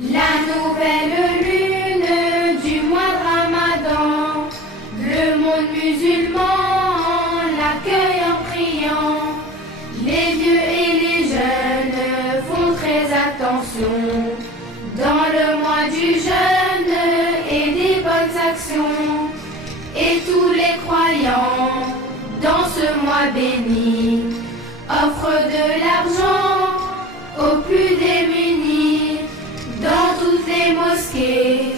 La nouvelle lune du mois de Ramadan, le monde musulman l'accueille en priant. Les vieux et les jeunes font très attention dans le mois du jeûne et des bonnes actions. Et tous les croyants dans ce mois béni offrent de l'argent aux plus démunis. Dans toutes les mosquées,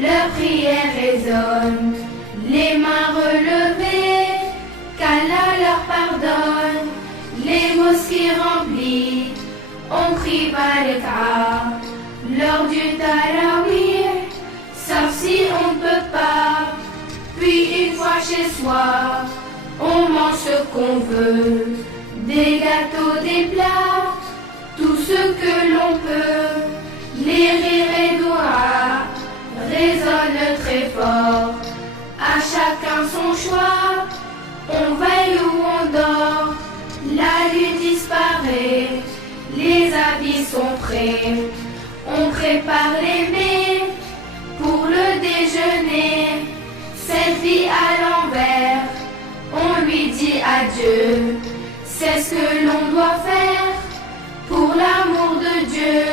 leurs prières résonnent, les mains relevées, qu'Allah leur pardonne. Les mosquées remplies, on prie Baraka lors du Tarawih, sauf si on ne peut pas. Puis une fois chez soi, on mange ce qu'on veut, des gâteaux, des plats, tout ce que l'on peut. Les rires et doigts résonnent très fort, à chacun son choix, on veille ou on dort. La lune disparaît, les habits sont prêts, on prépare les mets pour le déjeuner. Cette vie à l'envers, on lui dit adieu, c'est ce que l'on doit faire pour l'amour de Dieu.